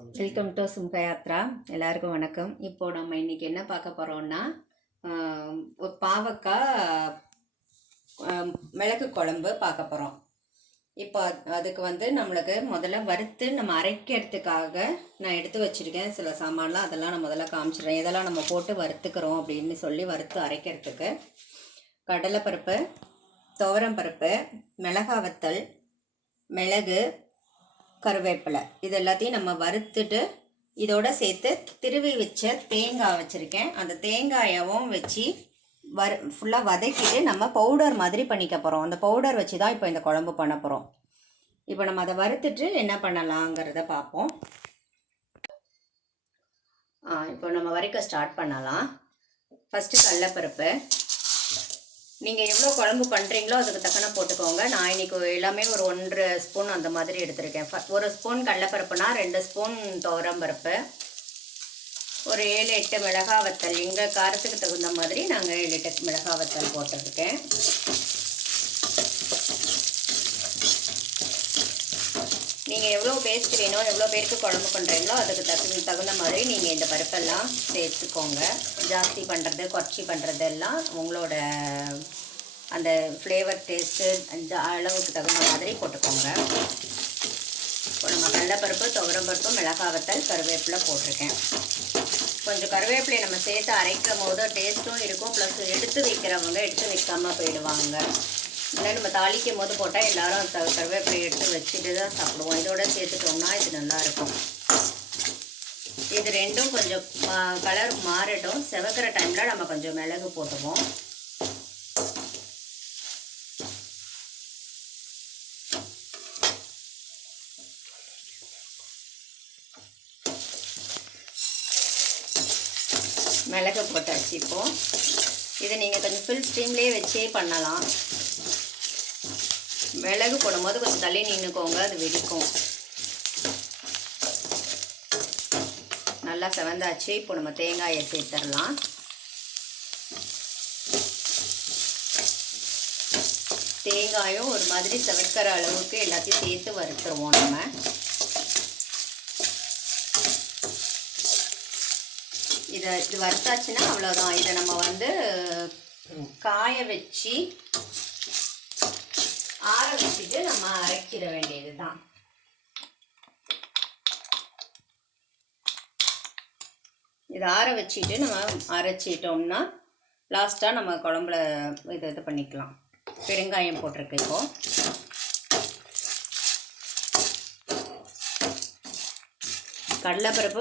Welcome to சுங்கயாத்ரா. எல்லாருக்கும் வணக்கம். இப்போ நம்ம இன்னைக்கு என்ன பார்க்க போறோம்னா ஒரு பாவக்காய் மிளகு குழம்பு பார்க்க போகிறோம். இப்போ அதுக்கு வந்து நம்மளுக்கு முதல்ல வறுத்து நம்ம அரைக்கிறதுக்காக நான் எடுத்து வச்சுருக்கேன் சில சாமான்லாம். அதெல்லாம் நான் முதல்ல காமிச்சிடுறேன். இதெல்லாம் நம்ம போட்டு வறுத்துக்கிறோம் அப்படின்னு சொல்லி வறுத்து அரைக்கிறதுக்கு கடலைப்பருப்பு, துவரம்பருப்பு, மிளகாய் வத்தல், மிளகு, கருவேப்பிலை, இது எல்லாத்தையும் நம்ம வறுத்துட்டு இதோட சேர்த்து திருவி வச்ச தேங்காய் வச்சுருக்கேன். அந்த தேங்காயவும் வச்சு ஃபுல்லாக வதக்கிட்டு நம்ம பவுடர் மாதிரி பண்ணிக்க போகிறோம். அந்த பவுடர் வச்சு தான் இப்போ இந்த குழம்பு பண்ண போகிறோம். இப்போ நம்ம அதை வறுத்துட்டு என்ன பண்ணலாங்கிறத பார்ப்போம். இப்போ நம்ம வறுக்க ஸ்டார்ட் பண்ணலாம். ஃபஸ்ட்டு கடலைப்பருப்பு, நீங்கள் எவ்வளோ குழம்பு பண்ணுறீங்களோ அதுக்கு தக்கன போட்டுக்கோங்க. நான் இன்றைக்கி எல்லாமே ஒரு 1.5 ஸ்பூன் அந்த மாதிரி எடுத்திருக்கேன். 1 ஸ்பூன் கடலைப்பருப்புனா 2 ஸ்பூன் துவரம்பருப்பு, ஒரு 7-8 மிளகாய் வத்தல். எங்கள் காரத்துக்கு தகுந்த மாதிரி நாங்கள் 7-8 மிளகாய் வத்தல் போட்டிருக்கேன். நீங்கள் எவ்வளோ பேஸ்ட் வேணும், எவ்வளோ பேருக்கு குழம்பு பண்ணுறீங்களோ அதுக்கு தகுந்த மாதிரி நீங்கள் இந்த பருப்பெல்லாம் சேர்த்துக்கோங்க. ஜாஸ்தி பண்ணுறது குறைச்சி பண்ணுறது எல்லாம் உங்களோட அந்த ஃப்ளேவர் டேஸ்ட்டு அந்த அளவுக்கு தகுந்த மாதிரி போட்டுக்கோங்க. இப்போ நம்ம கடலைப்பருப்பு, துவரம்பருப்பு, மிளகாய் வத்தல், கருவேப்பிலை போட்டிருக்கேன். கொஞ்சம் கருவேப்பிலையை நம்ம சேர்த்து அரைக்கும் போது டேஸ்ட்டும் இருக்கும். ப்ளஸ் எடுத்து வைக்கிறவங்க எடுத்து வைக்காமல் போயிடுவாங்க. இல்லை நம்ம தாளிக்கும் போது போட்டால் எல்லோரும் கருவேப்பிலை எடுத்து வச்சுட்டு தான் சாப்பிடுவோம். இதோட சேர்த்துட்டோம்னா இது நல்லாயிருக்கும். இது ரெண்டும் கொஞ்சம் கலர் மாறட்டும். செவக்கிற டைமில் நம்ம கொஞ்சம் மிளகு போட்டுவோம். மிளகு போட்டாச்சு. இப்போது இதை நீங்கள் கொஞ்சம் ஃபுல் ஸ்டீம்லேயே வச்சே பண்ணலாம். மிளகு போடும்போது கொஞ்சம் தள்ளி நின்றுக்கோங்க, அது வெடிக்கும். நல்லா செவந்தாச்சு. இப்போ நம்ம தேங்காயை சேர்த்துடலாம். தேங்காயும் ஒரு மாதிரி செவக்கிற அளவுக்கு எல்லாத்தையும் சேர்த்து வறுத்துருவோம். நம்ம இது வறுத்தாச்சுன்னா அவ்வளோதான். இதை நம்ம வந்து காய வச்சு ஆற வச்சுட்டு நம்ம அரைக்கிற வேண்டியது தான். இதை ஆற வச்சுட்டு நம்ம அரைச்சிட்டோம்னா லாஸ்ட்டாக நம்ம குழம்புல இது பண்ணிக்கலாம். பெருங்காயம் போட்டிருக்கு. இப்போது கடலைப்பருப்பு,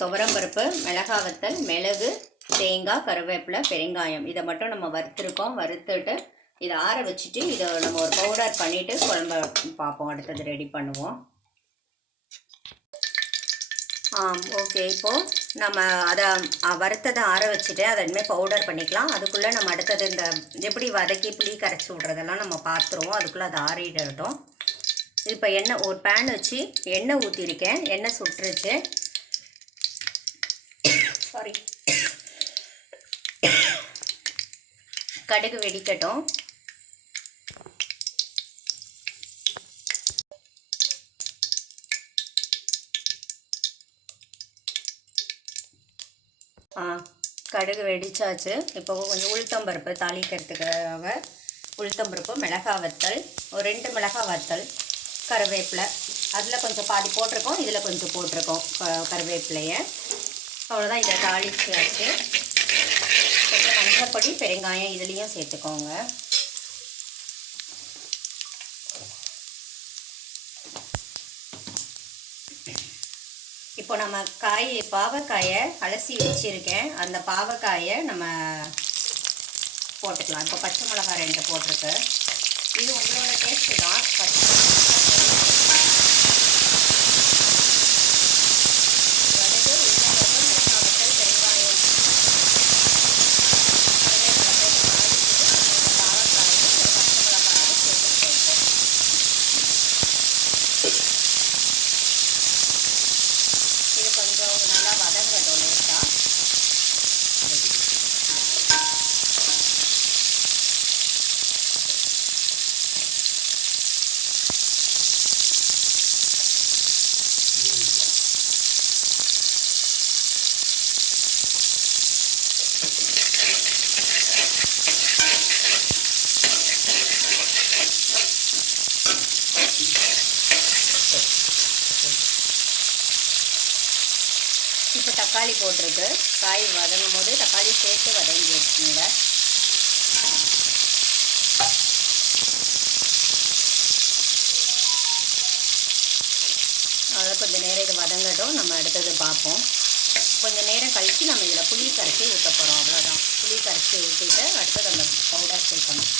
துவரம்பருப்பு, மிளகாய் வத்தல், மிளகு, தேங்காய், கருவேப்பிலை, பெருங்காயம் இதை மட்டும் நம்ம வறுத்துருக்கோம். வறுத்துட்டு இதை ஆற வச்சுட்டு இதை நம்ம ஒரு பவுடர் பண்ணிவிட்டு குழம்ப பார்ப்போம். அடுத்தது ரெடி பண்ணுவோம். ஓகே. இப்போது நம்ம அதை வறுத்ததை ஆற வச்சுட்டு அதை இனிமேல் பவுடர் பண்ணிக்கலாம். அதுக்குள்ளே நம்ம அடுத்தது இந்த எப்படி வதக்கி புளி கரைச்சி விட்றதெல்லாம் நம்ம பார்த்துருவோம். அதுக்குள்ளே அதை ஆறிடட்டும். இப்போ ஒரு பேன் வச்சு எண்ணெய் ஊற்றிருக்கேன். எண்ணெய் சுட்டுருச்சு. சாரி, கடுகு வெடிக்கட்டும். கடுகு வெடிச்சாச்சு. இப்போ கொஞ்சம் உளுத்தம்பருப்பு தாளிக்கிறதுக்காக உளுத்தம்பருப்பு, மிளகாய் வத்தல், ஒரு 2 மிளகாய் வத்தல், கருவேப்பிலை, அதில் கொஞ்சம் பாதி போட்டிருக்கோம், இதில் கொஞ்சம் போட்டிருக்கோம் கருவேப்பிலையை. அவ்வளோதான். இதை தாளிச்சாச்சு. கொஞ்சம் மஞ்சப்பொடி, பெருங்காயம் இதுலேயும் சேர்த்துக்கோங்க. இப்போ நம்ம பாவக்காயை அலசி வச்சுருக்கேன். அந்த பாவக்காயை நம்ம போட்டுக்கலாம். இப்போ பச்சை மிளகாய் 2 போட்டிருக்கு. இது உங்களோட டேஸ்ட்டு தான். தக்காளி போட்டிருக்கு. காய் வதங்கும் போது தக்காளி சேர்த்து வதங்கி வச்சுங்க. அதை கொஞ்சம் நேரம் இது வதங்கட்டும், நம்ம அடுத்தது பார்ப்போம். கொஞ்சம் நேரம் கழித்து நம்ம இதில் புளி கரைச்சி ஊற்ற போகிறோம். அவ்வளோதான். புளி கரைச்சி ஊற்றிட்டு அடுத்தது அந்த பவுடர் சேர்க்கணும்.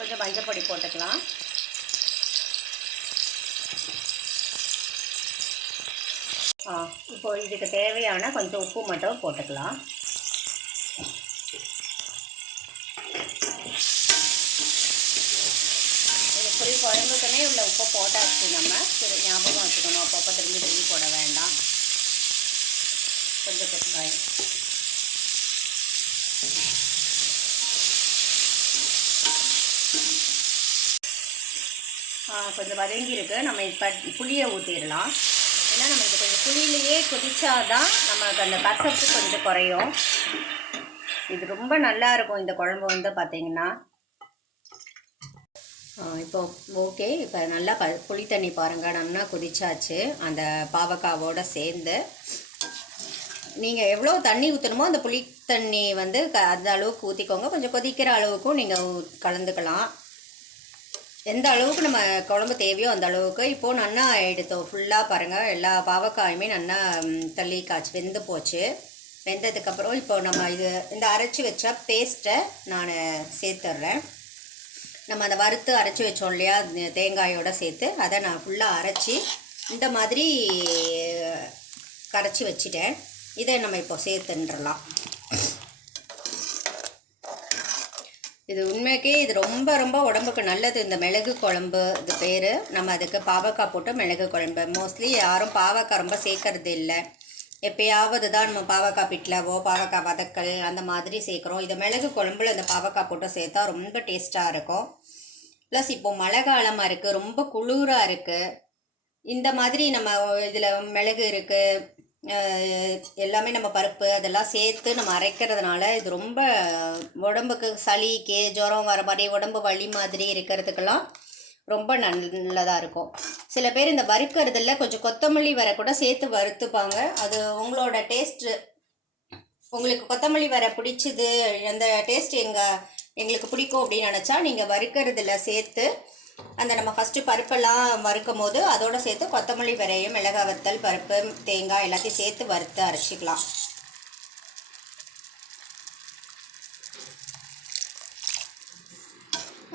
கொஞ்சம் மஞ்சள் பொடி போட்டுக்கலாம். இப்போ இதுக்கு தேவையான கொஞ்சம் உப்பு மட்டும் போட்டுக்கலாம். புளி குழம்புக்குமே உள்ள உப்பை போட்டாச்சு. நம்ம சரி ஞாபகம் வச்சுக்கணும், அப்பப்போ திரும்பி போட வேண்டாம். கொஞ்சம் பெருங்காயம், கொஞ்சம் வதங்கியிருக்கு. நம்ம இப்போ புளியை ஊற்றிடலாம். ஏன்னா நம்ம இது கொஞ்சம் புளியிலேயே கொதிச்சாதான் நமக்கு அந்த கசப்பு கொஞ்சம் குறையும். இது ரொம்ப நல்லாயிருக்கும் இந்த குழம்பு வந்து பார்த்திங்கன்னா. இப்போ ஓகே, இப்போ நல்லா புளி தண்ணி பாருங்கள், நல்லா கொதிச்சாச்சு அந்த பாவக்காவோடு சேர்ந்து. நீங்கள் எவ்வளோ தண்ணி ஊற்றணுமோ அந்த புளி தண்ணி வந்து அந்த அளவுக்கு ஊற்றிக்கோங்க. கொஞ்சம் கொதிக்கிற அளவுக்கும் நீங்கள் கலந்துக்கலாம். எந்த அளவுக்கு நம்ம குழம்பு தேவையோ அந்த அளவுக்கு. இப்போது நல்லா எடுத்தோம் ஃபுல்லாக பாருங்கள், எல்லா பாவக்காயுமே நல்லா தள்ளி காய்ச்சி வெந்து போச்சு. வெந்ததுக்கப்புறம் இப்போ நம்ம இந்த அரைச்சி வச்ச பேஸ்ட்டை நான் சேர்த்துட்றேன். நம்ம அந்த வறுத்து அரைச்சி வச்சோம் இல்லையா தேங்காயோடு சேர்த்து, அதை நான் ஃபுல்லாக அரைச்சி இந்த மாதிரி கரைச்சி வச்சுட்டேன். இதை நம்ம இப்போ சேர்த்துன்றலாம். இது உண்மைக்கே இது ரொம்ப ரொம்ப உடம்புக்கு நல்லது. இந்த மிளகு குழம்பு இது பேர். நம்ம அதுக்கு பாவக்காய் போட்டு மிளகு குழம்பு. மோஸ்ட்லி யாரும் பாவக்காய் ரொம்ப சேர்க்கறது இல்லை. எப்போயாவது தான் நம்ம பாவக்காய் பிட்லவோ பாவக்காய் வதக்கல் அந்த மாதிரி சேர்க்குறோம். இதை மிளகு குழம்புல இந்த பாவக்காய் போட்டு சேர்த்தா ரொம்ப டேஸ்ட்டாக இருக்கும். ப்ளஸ் இப்போது மழை காலமாக இருக்குது, ரொம்ப குளிராக இருக்குது. இந்த மாதிரி நம்ம இதில் மிளகு இருக்குது, எல்லாமே நம்ம பருப்பு அதெல்லாம் சேர்த்து நம்ம அரைக்கிறதுனால இது ரொம்ப உடம்புக்கு சளிக்கு ஜுரம் வர மாதிரி உடம்பு வலி மாதிரி இருக்கிறதுக்கெல்லாம் ரொம்ப நல்லதாக இருக்கும். சில பேர் இந்த வறுக்கிறதுல கொஞ்சம் கொத்தமல்லி வரை கூட சேர்த்து வறுத்துப்பாங்க. அது உங்களோட டேஸ்ட்டு. உங்களுக்கு கொத்தமல்லி வரை பிடிச்சிது, அந்த டேஸ்ட் எங்களுக்கு பிடிக்கும் அப்படின்னு நினச்சா நீங்கள் வறுக்கிறதுல சேர்த்து அந்த நம்ம ஃபஸ்ட்டு பருப்பெல்லாம் வறுக்கும் போது அதோடு சேர்த்து கொத்தமல்லி வரையும் மிளகாய் வத்தல் பருப்பு தேங்காய் எல்லாத்தையும் சேர்த்து வறுத்து அரைச்சிக்கலாம்.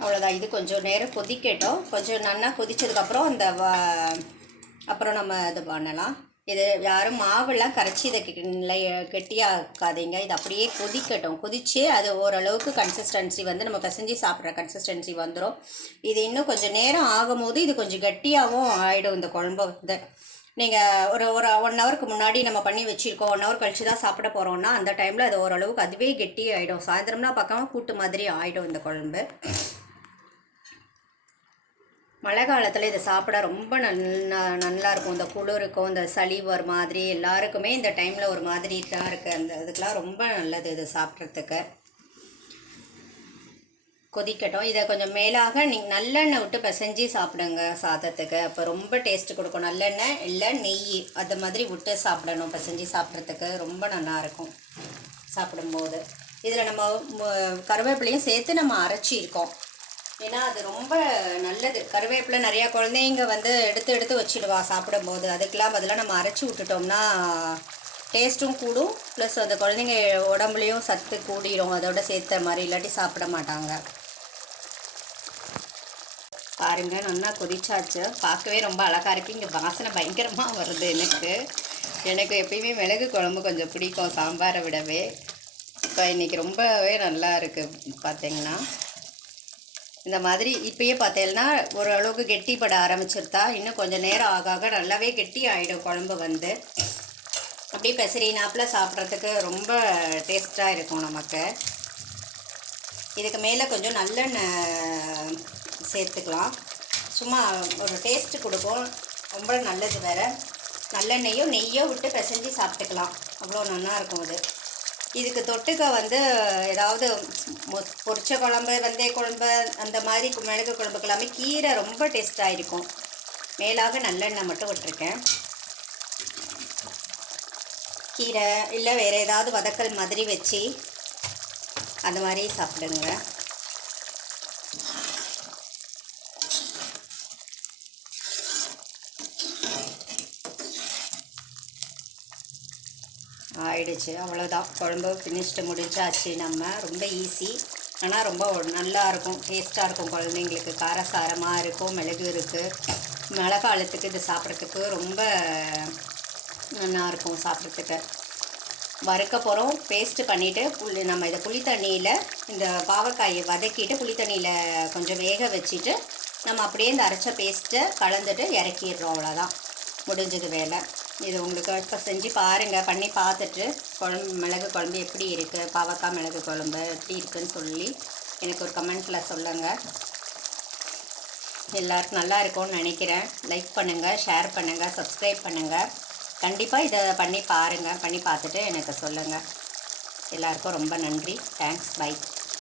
அவ்வளோதான். இது கொஞ்சம் நேரம் கொதிக்கட்டும். கொஞ்சம் நல்லா கொதித்ததுக்கப்புறம் அப்புறம் நம்ம இது பண்ணலாம். இது யாரும் மாவெல்லாம் கரைச்சி இதை கெட்டியாக்காதீங்க. இது அப்படியே கொதிக்கட்டும். கொதித்து அது ஓரளவுக்கு கன்சிஸ்டன்சி வந்து நம்ம பிசைஞ்சு சாப்பிட்ற கன்சிஸ்டன்சி வந்துடும். இது இன்னும் கொஞ்சம் நேரம் ஆகும்போது இது கொஞ்சம் கெட்டியாகவும் ஆகிடும். இந்த குழம்பு வந்து நீங்கள் ஒரு 1 ஹவருக்கு முன்னாடி நம்ம பண்ணி வச்சுருக்கோம், 1 ஹவர் கழிச்சு தான் சாப்பிட போகிறோன்னா அந்த டைமில் அது ஓரளவுக்கு அதுவே கெட்டி ஆகிடும். சாயந்தரம்னா பார்க்காம கூட்டு மாதிரி ஆகிடும் இந்த குழம்பு. மழை காலத்தில் இதை சாப்பிட ரொம்ப நல்லாயிருக்கும். இந்த குளிருக்கும் இந்த சளி ஒரு மாதிரி எல்லாருக்குமே இந்த டைமில் ஒரு மாதிரி தான் இருக்குது. அந்த இதுக்கெலாம் ரொம்ப நல்லது இது சாப்பிட்றதுக்கு. கொதிக்கட்டும். இதை கொஞ்சம் மேலாக நீங்கள் நல்லெண்ணெய் விட்டு பிசைஞ்சு சாப்பிடுங்க சாதத்துக்கு. அப்போ ரொம்ப டேஸ்ட்டு கொடுக்கும். நல்லெண்ணெய் இல்லை நெய் அது மாதிரி விட்டு சாப்பிடணும். பிசைஞ்சு சாப்பிட்றதுக்கு ரொம்ப நல்லாயிருக்கும் சாப்பிடும்போது. இதில் நம்ம கருவேப்பிலையும் சேர்த்து நம்ம அரைச்சிருக்கோம். ஏன்னா அது ரொம்ப நல்லது. கருவேப்பிலை நிறையா குழந்தைங்க வந்து எடுத்து வச்சுடுவா சாப்பிடும்போது. அதுக்கெலாம் பதிலாக நம்ம அரைச்சி விட்டுட்டோம்னா டேஸ்ட்டும் கூடும், ப்ளஸ் அந்த குழந்தைங்க உடம்புலையும் சத்து கூடிரும் அதோட சேர்த்த மாதிரி. இல்லாட்டி சாப்பிட மாட்டாங்க. பாருங்கள் நல்லா கொதிச்சாச்சு. பார்க்கவே ரொம்ப அழகாக இருக்குது. இங்கே வாசனை பயங்கரமாக வருது. எனக்கு எப்பயுமே மிளகு குழம்பு கொஞ்சம் பிடிக்கும் சாம்பாரை விடவே. இப்போ இன்றைக்கி ரொம்பவே நல்லா இருக்குது. பார்த்திங்கன்னா இந்த மாதிரி இப்போயே பார்த்தேன்னா ஓரளவுக்கு கெட்டிப்பட ஆரம்பிச்சிருந்தா இன்னும் கொஞ்சம் நேரம் ஆக நல்லாவே கெட்டி ஆகிடும் குழம்பு வந்து. அப்படியே பெசரினாப்பில் சாப்பிட்றதுக்கு ரொம்ப டேஸ்ட்டாக இருக்கும் நமக்கு. இதுக்கு மேலே கொஞ்சம் நல்லெண்ணெய் சேர்த்துக்கலாம். சும்மா ஒரு டேஸ்ட்டு கொடுக்கும், ரொம்ப நல்லது வேறு. நல்லெண்ணெய்யோ நெய்யோ விட்டு பிசைஞ்சு சாப்பிட்டுக்கலாம், அவ்வளோ நல்லாயிருக்கும் இது. இதுக்கு தொட்டுக்க வந்து ஏதாவது பொரிச்ச குழம்பு வெந்தய குழம்பு அந்த மாதிரி மிளகு குழம்புக்கு எல்லாமே கீரை ரொம்ப டேஸ்ட்டாக இருக்கும். மேலாக நல்லெண்ணெய் மட்டும் விட்டுருக்கேன். கீரை இல்லை வேறு ஏதாவது வதக்கல் மாதிரி வச்சு அந்த மாதிரி சாப்பிடுங்க. ஆயிடுச்சு, அவ்வளோதான். குழம்பு ஃபினிஷ்டு முடிஞ்சாச்சு. நம்ம ரொம்ப ஈஸி, ஆனால் ரொம்ப நல்லா இருக்கும், டேஸ்ட்டாக இருக்கும். குழந்தைங்களுக்கு காரசாரமாக இருக்கும். மிளகு இருக்குது. மழை காலத்துக்கு இது சாப்பிட்றதுக்கு ரொம்ப நல்லாயிருக்கும். சாப்பிட்றதுக்கு வறுக்க போகிறோம். பேஸ்ட்டு பண்ணிவிட்டு நம்ம இதை புளி தண்ணியில் இந்த பாவக்காயை வதக்கிட்டு புளி தண்ணியில் கொஞ்சம் வேக வச்சுட்டு நம்ம அப்படியே இந்த அரைச்ச பேஸ்ட்டை கலந்துட்டு இறக்கிடுறோம். அவ்வளோதான், முடிஞ்சது வேலை. இது உங்களுக்கு இப்போ செஞ்சு பாருங்கள். பண்ணி பார்த்துட்டு மிளகு குழம்பு எப்படி இருக்குது, பாவக்காய் மிளகு குழம்பு எப்படி இருக்குதுன்னு சொல்லி எனக்கு ஒரு கமெண்ட்டில் சொல்லுங்கள். எல்லாருக்கும் நல்லா இருக்கும்னு நினைக்கிறேன். லைக் பண்ணுங்கள், ஷேர் பண்ணுங்கள், சப்ஸ்கிரைப் பண்ணுங்கள். கண்டிப்பாக இதை பண்ணி பாருங்கள். பண்ணி பார்த்துட்டு எனக்கு சொல்லுங்கள். எல்லாருக்கும் ரொம்ப நன்றி. தேங்க்ஸ். பை.